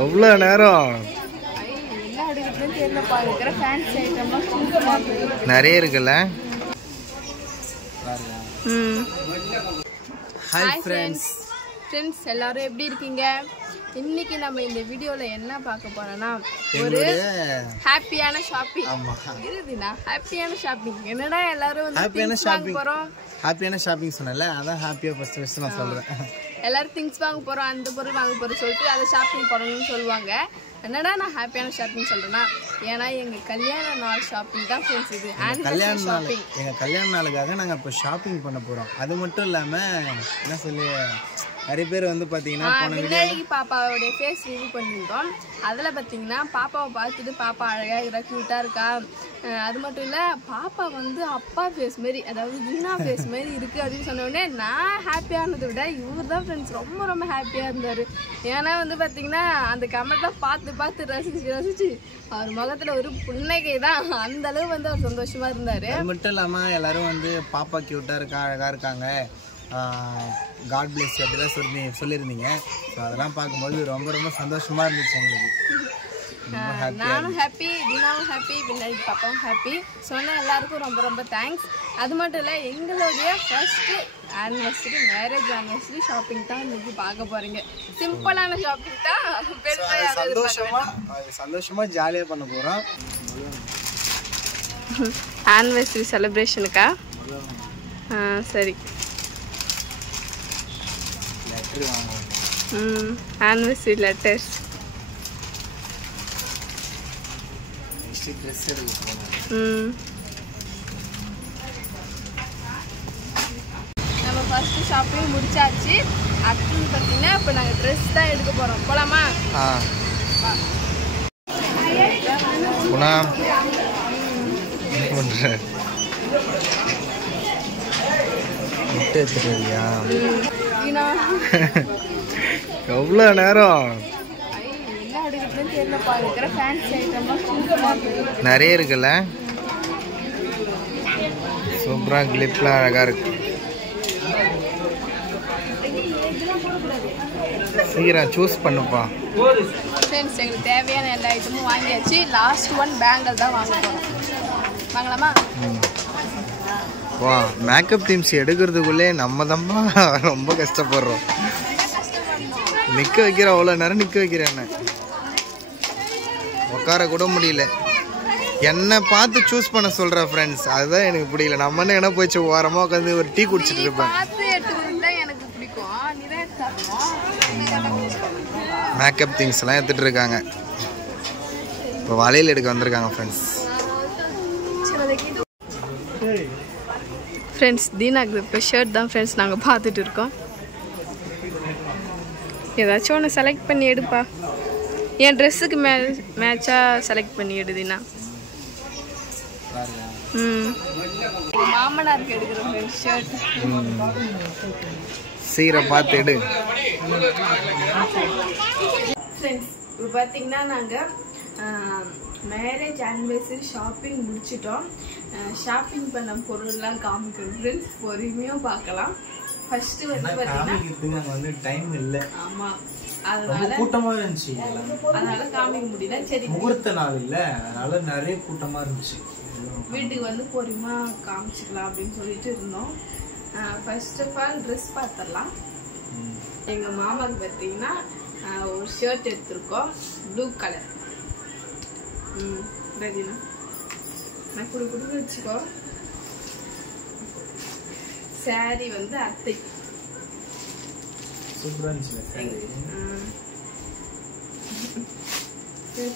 எவ்வளோ நேரம் நிறைய இருக்குல்ல. ஹாய் ஃப்ரெண்ட்ஸ் எல்லாரும் எப்படி இருக்கீங்க? இன்னைக்கு நம்ம இந்த வீடியோல என்ன பார்க்க போறோம்னா ஒரு ஹாப்பியான ஷாப்பிங். இதுனா ஹாப்பியான ஷாப்பிங். என்னடா எல்லாரும் வந்து ஹாப்பியான ஷாப்பிங் போறோம். ஹாப்பியான ஷாப்பிங் சொன்னல, அதான் ஹாப்பியா ஃபர்ஸ்ட் நான் சொல்றேன். எல்லாரும் திங்ஸ் வாங்க போறோம், அந்த பொருள் வாங்க போறோம் சொல்லிட்டு அதை ஷாப்பிங் போறோம்னு சொல்லுவாங்க. என்னடா நான் ஹாப்பியான ஷாப்பிங் சொல்றேன்னா, ஏன்னா எங்க கல்யாண நாள் ஷாப்பிங் தான் ஃப்ரெண்ட்ஸ். இது கல்யாண நாள், எங்க கல்யாண நாளுக்காக நாங்க இப்போ ஷாப்பிங் பண்ண போறோம். அது மட்டும் இல்லாம என்ன சொல்லி நிறைய பேர் வந்து பாத்தீங்கன்னா முன்னாடி பாப்பாவோடைய ஃபேஸ் ரிவ்யூ பண்ணியிருந்தோம். அதில் பார்த்தீங்கன்னா பாப்பாவை பார்த்துட்டு பாப்பா அழகாக இருக்கா, க்யூட்டாக இருக்கா. அது மட்டும் இல்லை, பாப்பா வந்து அப்பா ஃபேஸ் மாரி, அதாவது தீனா ஃபேஸ் மாரி இருக்குது அப்படின்னு சொன்னோடனே நான் ஹாப்பியானதை விட இவர் தான் ஃப்ரெண்ட்ஸ் ரொம்ப ரொம்ப ஹாப்பியாக இருந்தார். ஏன்னா வந்து பார்த்தீங்கன்னா அந்த கமெண்ட்லாம் பார்த்து ரசிச்சு அவர் முகத்தில் ஒரு புன்னகை தான். அந்த அளவு வந்து அவர் சந்தோஷமாக இருந்தார். அது மட்டும் இல்லாமல் எல்லாரும் வந்து பாப்பா க்யூட்டாக இருக்கா, அழகாக இருக்காங்க, காட் பிளெஸ் அப்படிலாம் சொல்லியிருந்தீங்க. ஸோ அதெல்லாம் பார்க்கும்போது ரொம்ப ரொம்ப சந்தோஷமாக இருந்துச்சு எங்களுக்கு. நானும் ஹாப்பி, தீனாவும் ஹாப்பி, பின்னாடி பாப்பாவும் ஹாப்பி. சொன்ன எல்லாருக்கும் ரொம்ப ரொம்ப தேங்க்ஸ். அது மட்டும் இல்லை, எங்களுடைய first anniversary, marriage anniversary shopping தான் இன்னைக்கு பார்க்க போறீங்க. சிம்பிளான ஷாப்பிங் தான், சந்தோஷமா ஜாலியாக பண்ண போகிறோம். ஆனிவர்சரி செலிப்ரேஷனுக்கா? சரி. Anniversary letters. நம்ம ஃபர்ஸ்ட் ஷாப்பிங் முடிச்சாச்சு. அடுத்தது பார்த்தீங்கன்னா இப்போ நாங்கள் ட்ரெஸ் தான் எடுக்க போகிறோம். போகலாமா? எவ்வளோ நேரம் நிறைய இருக்குல்ல. சூப்பரா கிளிப்லாம் அழகா இருக்கு. சீக்கிரம் சூஸ் பண்ணுப்பா. ஃப்ரெண்ட்ஸ், எங்களுக்கு தேவையான எல்லா ஐட்டமும் வாங்கியாச்சு. லாஸ்ட் ஒன் பேங்கிள் தான் வாங்க போகிறோம். வாங்கலாமா? வா, மேக்கப் டீம்ஸ் எடுக்கிறதுக்குள்ளே நம்ம தான்ப்பா ரொம்ப கஷ்டப்படுறோம். நிற்க வைக்கிற, அவ்வளோ நேரம் நிற்க வைக்கிறேன், என்ன உட்கார கூட முடியல. என்னை பார்த்து சூஸ் பண்ண சொல்கிற ஃப்ரெண்ட்ஸ், அதுதான் எனக்கு பிடிக்கல. நம்ம என்ன போயிடுச்சு, ஓரமாக உட்காந்து ஒரு டீ குடிச்சிட்டு இருப்பேன். மேக்கப் திங்ஸ்லாம் எடுத்துகிட்டு இருக்காங்க. இப்போ வளையல் எடுக்க வந்திருக்காங்க ஃப்ரெண்ட்ஸ். தீனாக்கு இப்போ ஷர்ட் தான் ஃப்ரெண்ட்ஸ் நாங்கள் பார்த்துட்டு இருக்கோம். ஏதாச்சும் ஒன்று செலக்ட் பண்ணி எடுப்பா. என் ட்ரெஸ்ஸுக்கு மேட்சாக செலக்ட் பண்ணி எடுதினா. மாமனாருக்கு எடுக்கிற ஃப்ரெண்ட்ஸ் ஷர்ட். சீக்கிரம் பார்த்து எடு ஃப்ரெண்ட்ஸ். இப்போ பார்த்தீங்கன்னா நாங்கள் மேரேஜ் ஆனிவர்சரி ஷாப்பிங் முடிச்சிட்டோம். ஷாப்பிங் பண்ண பொருள்லாம் காமிக்கணும் ஃப்ரெண்ட்ஸ், பொறுமையாக பார்க்கலாம். ஃபர்ஸ்ட் வந்து பார்த்தீங்கன்னா வந்து டைம் இல்லை. ஆமாம், அதனால கூட்டமாக இருந்துச்சு, அதனால காமிக்க முடியல. சரி, முகூர்த்த நாள் இல்லை, அதனால நிறைய கூட்டமாக இருந்துச்சு. வீட்டுக்கு வந்து பொறுமையாக காமிச்சிக்கலாம் அப்படின்னு சொல்லிட்டு இருந்தோம். ஃபர்ஸ்ட் ஆஃப் ஆல் ட்ரெஸ் பார்த்துடலாம். எங்கள் மாமாவுக்கு பார்த்தீங்கன்னா ஒரு ஷர்ட் எடுத்திருக்கோம், ப்ளூ கலர். ரெடினா நான் கொடுக்க வச்சுக்கோ. சாரி வந்து அத்தை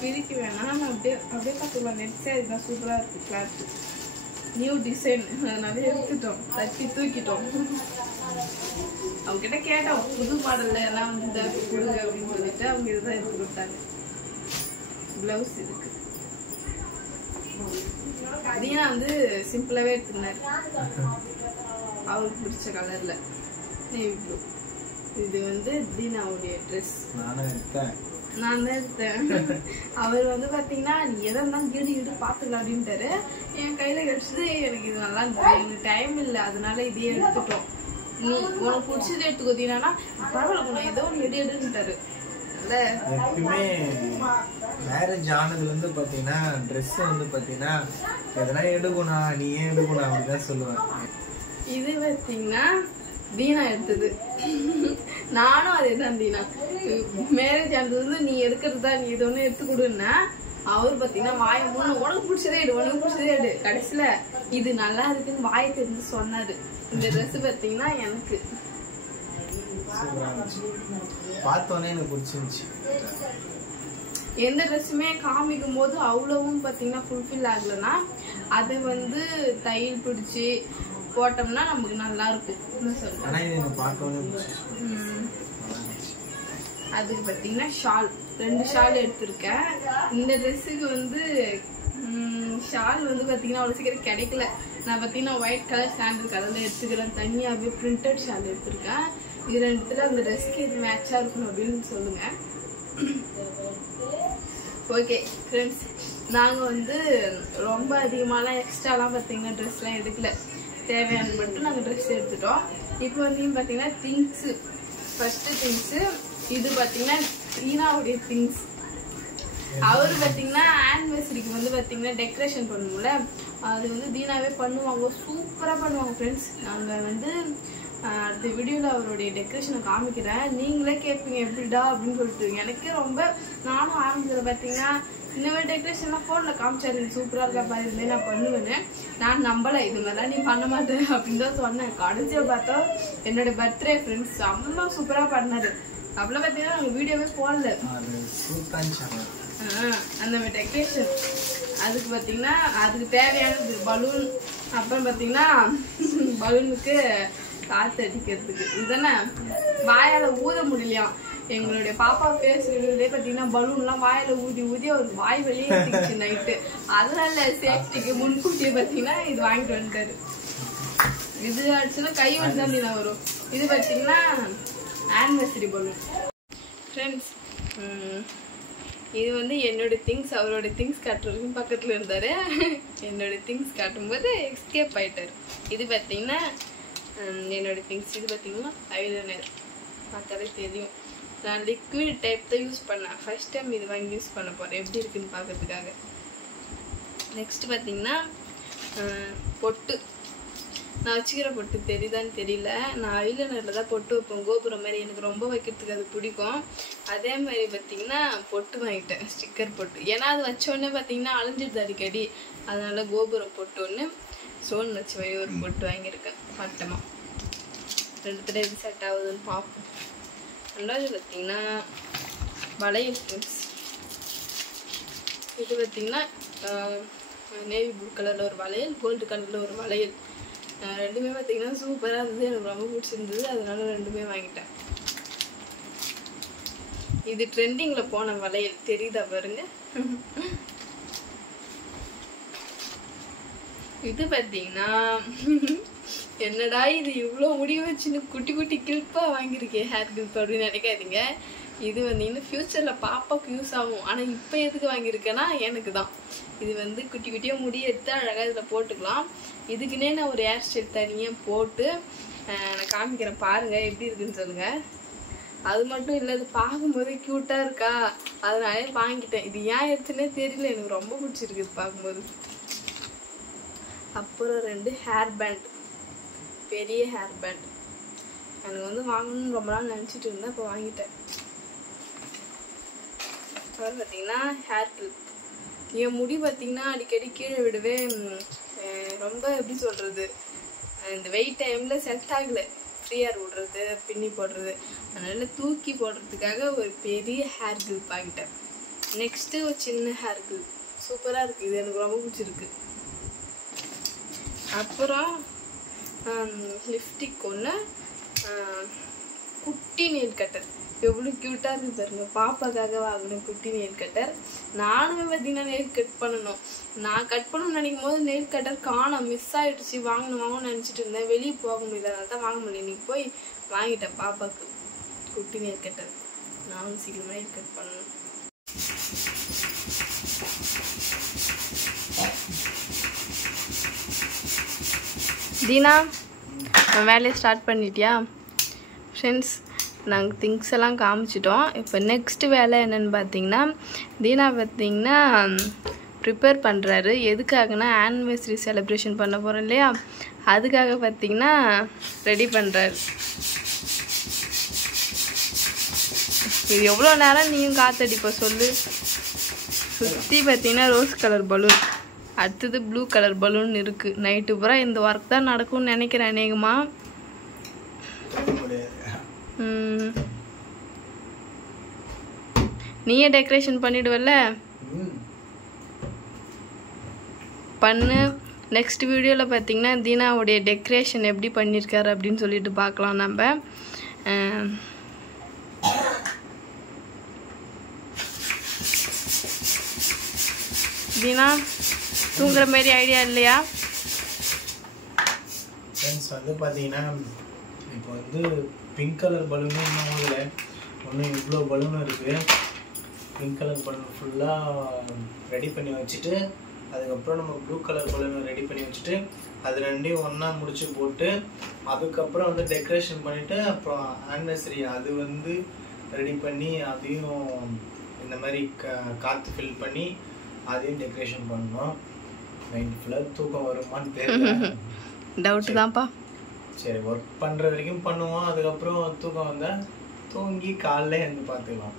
பிரிக்க வேணாம், அப்படியே பார்த்துக்கலாம். நெட் சாரி தான் சூப்பராக இருக்கு, கிளாத் நியூ டிசைன், அதனால எடுத்துட்டோம், தட்டி தூக்கிட்டோம். அவங்க கிட்ட கேட்டோம் புது மாடல்ல எல்லாம் வந்து கொடுங்க அப்படின்னு சொல்லிட்டு அவங்க இதுதான் எடுத்து கொடுத்தாங்க. பிளவுஸ் இருக்கு. தீனா வந்து சிம்பிளாவே எடுத்துக்கினாரு, அவருக்கு பிடிச்ச கலர்ல நேவி ப்ளூ. இது வந்து தீனாவுடைய ட்ரெஸ். நான் தான் எடுத்தேன். அவர் வந்து பாத்தீங்கன்னா நீ எதை இருந்தாலும் ஈடு பாத்துக்கலாம் அப்படின்ட்டாரு. என் கையில கிடைச்சது எனக்கு இது நல்லா இருந்தது. எனக்கு டைம் இல்லை, அதனால இதையே எடுத்துட்டோம். நீ உனக்கு பிடிச்சது எடுத்துக்கோ தீனானா பரவாயில்ல ஏதோ ஒன்று எடுன்ட்டாரு. எப்பயுமே மேரேஜ் ஆனதுல இருந்து பாத்தீங்கன்னா ட்ரெஸ் வந்து பாத்தீங்கன்னா எதனா எடுக்கணும் நீ ஏன் எடுக்கணும் அப்படிதான் சொல்லுவேன். இது பாத்தீங்கன்னா தீனா எடுத்தது. நானும் அதே தான் தீனா மேரேஜ் ஆனது வந்து நீ எடுக்கிறது தான், நீ இது ஒண்ணு எடுத்து கொடுன்னா அவர் பாத்தீங்கன்னா வாயை மூணு உனக்கு பிடிச்சதே எடு உனக்கு பிடிச்சதே எடு. கடைசியில இது நல்லா இருக்குன்னு வாயை தெரிஞ்சு சொன்னாரு. இந்த ட்ரெஸ் பாத்தீங்கன்னா எனக்கு பார்த்தோன்னே எனக்கு பிடிச்சிருந்துச்சு. எந்த ட்ரெஸ்ஸுமே காமிக்கும் போது அவ்வளவும் பாத்தீங்கன்னா ஃபுல்ஃபில் ஆகலைன்னா அதை வந்து தையல் பிடிச்சி போட்டோம்னா நமக்கு நல்லா இருக்கும் சொல்றேன். அதுக்கு பாத்தீங்கன்னா ஷால் 2 ஷால் எடுத்திருக்கேன். இந்த ட்ரெஸ்ஸுக்கு வந்து ஷால் வந்து பாத்தீங்கன்னா அவ்வளவு சீக்கிரம் கிடைக்கல. நான் பாத்தீங்கன்னா ஒயிட் கலர் சாண்டில் கலர்ல எடுத்துக்கிறேன். தனியாவே பிரிண்டட் ஷால் எடுத்திருக்கேன். இது ரெண்டுத்துல அந்த ட்ரெஸ்க்கு இது மேட்சா இருக்கணும் அப்படின்னு சொல்லுங்க. ஓகே ஃப்ரெண்ட்ஸ், நாங்கள் வந்து ரொம்ப அதிகமாகலாம் எக்ஸ்ட்ராலாம் பார்த்தீங்கன்னா ட்ரெஸ்லாம் எடுக்கல. தேவையானது மட்டும் நாங்கள் ட்ரெஸ் எடுத்துட்டோம். இப்போ வந்து பார்த்தீங்கன்னா திங்ஸு, ஃபஸ்ட்டு திங்ஸு இது பார்த்தீங்கன்னா தீனாவுடைய திங்ஸ். அவர் பார்த்தீங்கன்னா ஆனிவர்சரிக்கு வந்து பார்த்தீங்கன்னா டெக்கரேஷன் பண்ணுவோம்ல, அது வந்து தீனாவே பண்ணுவாங்க, சூப்பராக பண்ணுவாங்க ஃப்ரெண்ட்ஸ். நாங்கள் வந்து அடுத்த வீடியோவில் அவருடைய டெக்கரேஷனை காமிக்கிறேன். நீங்களே கேட்பீங்க எப்படிடா அப்படின்னு சொல்லிட்டு. எனக்கே ரொம்ப நானும் ஆரம்பிச்சது பார்த்தீங்கன்னா இந்த மாதிரி டெக்கரேஷன்லாம் ஃபோனில் காமிச்சாரு, சூப்பராக இருக்கா பாரு இதுமாதிரி நான் பண்ணுவேன்னு. நான் நம்பலை, இது மாதிரிலாம் நீ பண்ண மாட்டேன் அப்படின்னு தான் சொன்னேன். கடைசியில் பார்த்தா என்னோட பர்த்டே ஃப்ரெண்ட்ஸ் செம்ம சூப்பராக பண்ணாரு. அவ்வளோ பார்த்தீங்கன்னா நாங்கள் வீடியோவே போடல. அந்த மாதிரி டெக்கரேஷன் அதுக்கு பார்த்தீங்கன்னா அதுக்கு தேவையானது பலூன், அப்புறம் பார்த்தீங்கன்னா பலூனுக்கு காற்று அடிக்கிறதுக்கு இதுதானே வாயால் ஊத முடியலையாம். எங்களுடைய பாப்பா பேசுறதுலே பார்த்தீங்கன்னா பலூன்லாம் வாயில ஊதி ஊதி ஒரு வாய் வெளியே எடுத்துக்கிச்சு நைட்டு. அதனால சேஃப்டிக்கு முன்கூட்டியே பார்த்தீங்கன்னா இது வாங்கிட்டு வந்துட்டாரு. இது ஆச்சுன்னா கை வந்து தான் தீனா வரும். இது பார்த்தீங்கன்னா ஆனிவர்சரி பலூன். ஃப்ரெண்ட்ஸ், இது வந்து என்னோட திங்ஸ். அவரோட திங்ஸ் காட்டுறதுக்கும் பக்கத்தில் இருந்தார். என்னோட திங்ஸ் காட்டும்போது எஸ்கேப் ஆயிட்டார். இது பார்த்தீங்கன்னா என்னோட திங்ஸ். இது பார்த்தீங்கன்னா ஐலைனர், பார்த்தாலே தெரியும். நான் லிக்விட் டைப் தான் யூஸ் பண்ணேன். ஃபர்ஸ்ட் டைம் இது வாங்கி யூஸ் பண்ண போகிறேன் எப்படி இருக்குன்னு பார்க்கறதுக்காக. நெக்ஸ்ட் பார்த்தீங்கன்னா பொட்டு. நான் வச்சுக்கிற பொட்டு தெரியுதான்னு தெரியல. நான் ஐலைனரில் தான் பொட்டு வைப்பேன், கோபுரம் மாதிரி. எனக்கு ரொம்ப வைக்கிறதுக்கு அது பிடிக்கும். அதே மாதிரி பார்த்தீங்கன்னா பொட்டு வாங்கிட்டேன், ஸ்டிக்கர் பொட்டு. ஏன்னா அது வச்சோடனே பார்த்தீங்கன்னா அழிஞ்சிடுது அடிக்கடி. அதனால கோபுரம் பொட்டு ஒன்று, ஸ்டோன் வச்சு ஒரு பொட்டு வாங்கியிருக்கேன் மட்டமாக. ரெண்டுத்துல எது செட் ஆகுதுன்னு பார்ப்போம். ரெண்டாவது பார்த்தீங்கன்னா வளையல் ஃப்ரெண்ட்ஸ். இது பார்த்தீங்கன்னா நேவி ப்ளூ கலரில் ஒரு வளையல், கோல்டு கலரில் ஒரு வளையல். ரெண்டுமே பார்த்தீங்கன்னா சூப்பராக இருந்தது, எனக்கு ரொம்ப பிடிச்சிருந்தது. அதனால ரெண்டுமே வாங்கிட்டேன். இது ட்ரெண்டிங்கில் போன வளையல், தெரியுதா பாருங்க. இது பார்த்தீங்கன்னா என்னடா இது இவ்வளோ முடிவு வச்சுன்னு குட்டி குட்டி கிளிப்பாக வாங்கியிருக்கேன், ஹேர் கிளிப் அப்படின்னு நினைக்காதீங்க. இது வந்தீங்கன்னா ஃப்யூச்சரில் பாப்பாவுக்கு யூஸ் ஆகும். ஆனால் இப்போ எதுக்கு வாங்கியிருக்கேன்னா எனக்கு தான். இது வந்து குட்டி குட்டியாக முடி எடுத்து அழகாக இதில் போட்டுக்கலாம். இதுக்குன்னே நான் ஒரு ஹேர் ஸ்டைல் தனியாக போட்டு நான் காமிக்கிறேன், பாருங்கள் எப்படி இருக்குன்னு சொல்லுங்கள். அது மட்டும் இல்லை, இது பார்க்கும்போது க்யூட்டாக இருக்கா, அதனாலே வாங்கிட்டேன். இது ஏன் எடுத்துன்னே தெரியல, எனக்கு ரொம்ப பிடிச்சிருக்கு இது பார்க்கும்போது. அப்புறம் 2 ஹேர் பேண்ட், பெரிய ஹேர் பேண்ட். எனக்கு வந்து வாங்கணும்னு ரொம்ப நாள் நினச்சிட்டு இருந்தேன், இப்போ வாங்கிட்டேன். அப்புறம் பார்த்தீங்கன்னா ஹேர் கிளிப். என் முடி பார்த்தீங்கன்னா அடிக்கடி கீழே விடவே ரொம்ப எப்படி சொல்கிறது, இந்த வெயிட் டைமில் செட் ஆகலை. ஃப்ரீயாக விடுறது, பின்னி போடுறது, அதனால் தூக்கி போடுறதுக்காக ஒரு பெரிய ஹேர் கிளிப் வாங்கிட்டேன். நெக்ஸ்ட்டு ஒரு சின்ன ஹேர் கிளிப், சூப்பராக இருக்குது. இது எனக்கு ரொம்ப பிடிச்சிருக்கு. அப்புறம் லிப்ஸ்டிக் ஒன்று, குட்டி நெயில் கட்டர். எவ்வளோ க்யூட்டாக இருக்குது பாருங்க. பாப்பாக்காக வாங்கினேன் குட்டி நெயில் கட்டர். நானுமே பார்த்தீங்கன்னா நெயில் கட் பண்ணணும். நான் கட் பண்ணணும்னு நினைக்கும் போது நெயில் கட்டர் காணோம், மிஸ் ஆகிடுச்சு. வாங்கணும்னு நினச்சிட்டு இருந்தேன், வெளியே போக முடியல, அதனால தான் வாங்க முடியல. இன்றைக்கி போய் வாங்கிட்டேன் பாப்பாவுக்கு குட்டி நெயில் கட்டர். நானும் சீக்கிரமாக நெயில் கட் பண்ணணும். தீனா வேலையை ஸ்டார்ட் பண்ணிட்டியா? ஃப்ரெண்ட்ஸ், நாங்கள் திங்ஸ் எல்லாம் காமிச்சிட்டோம். இப்போ நெக்ஸ்ட் வேலை என்னென்னு பார்த்தீங்கன்னா, தீனா பார்த்தீங்கன்னா ப்ரிப்பேர் பண்ணுறாரு. எதுக்காகனா ஆனிவர்சரி செலிப்ரேஷன் பண்ண போகிறோம் இல்லையா, அதுக்காக பார்த்தீங்கன்னா ரெடி பண்ணுறாரு. இது எவ்வளோ நேரம் நீயும் காத்தடிப்ப சொல்லு. சுற்றி பார்த்தீங்கன்னா ரோஸ் கலர் பலூன், அடுத்தது ப்ளூ கலர் பலூன் இருக்குது. நைட்டு பூரா இந்த ஒர்க் தான் நடக்கும்னு நினைக்கிறேன் அநேகமாக. நீயே டெக்கரேஷன் பண்ணிடுவல்ல? பண்ணு. நெக்ஸ்ட் வீடியோவில் பார்த்தீங்கன்னா தீனாவுடைய டெக்கரேஷன் எப்படி பண்ணியிருக்காரு அப்படின்னு சொல்லிட்டு பார்க்கலாம் நம்ம. தீனா, தூங்குற மாதிரி ஐடியா இல்லையா? ஃப்ரெண்ட்ஸ் வந்து பார்த்தீங்கன்னா இப்போ வந்து பிங்க் கலர் பலூனும் இன்னும் வாங்கலை. ஒன்றும் இவ்வளோ பலூனும் இருக்குது. பிங்க் கலர் பலூன் ஃபுல்லாக ரெடி பண்ணி வச்சுட்டு, அதுக்கப்புறம் நம்ம ப்ளூ கலர் பலூனை ரெடி பண்ணி வச்சுட்டு, அது ரெண்டையும் ஒன்றா முடிச்சு போட்டு, அதுக்கப்புறம் வந்து டெக்கரேஷன் பண்ணிவிட்டு, அப்புறம் ஆனிவர்சரி அது வந்து ரெடி பண்ணி அதையும் இந்த மாதிரி காற்று ஃபில் பண்ணி அதையும் டெக்கரேஷன் பண்ணணும். நைட் ஃபுல்லாக தூக்கம் வருமானு தெரியல. டவுட் தான்ப்பா. சரி, ஒர்க் பண்ணுற வரைக்கும் பண்ணுவோம். அதுக்கப்புறம் தூக்கம் வந்தால் தூங்கி காலைல எழுந்து பார்த்துக்கலாம்.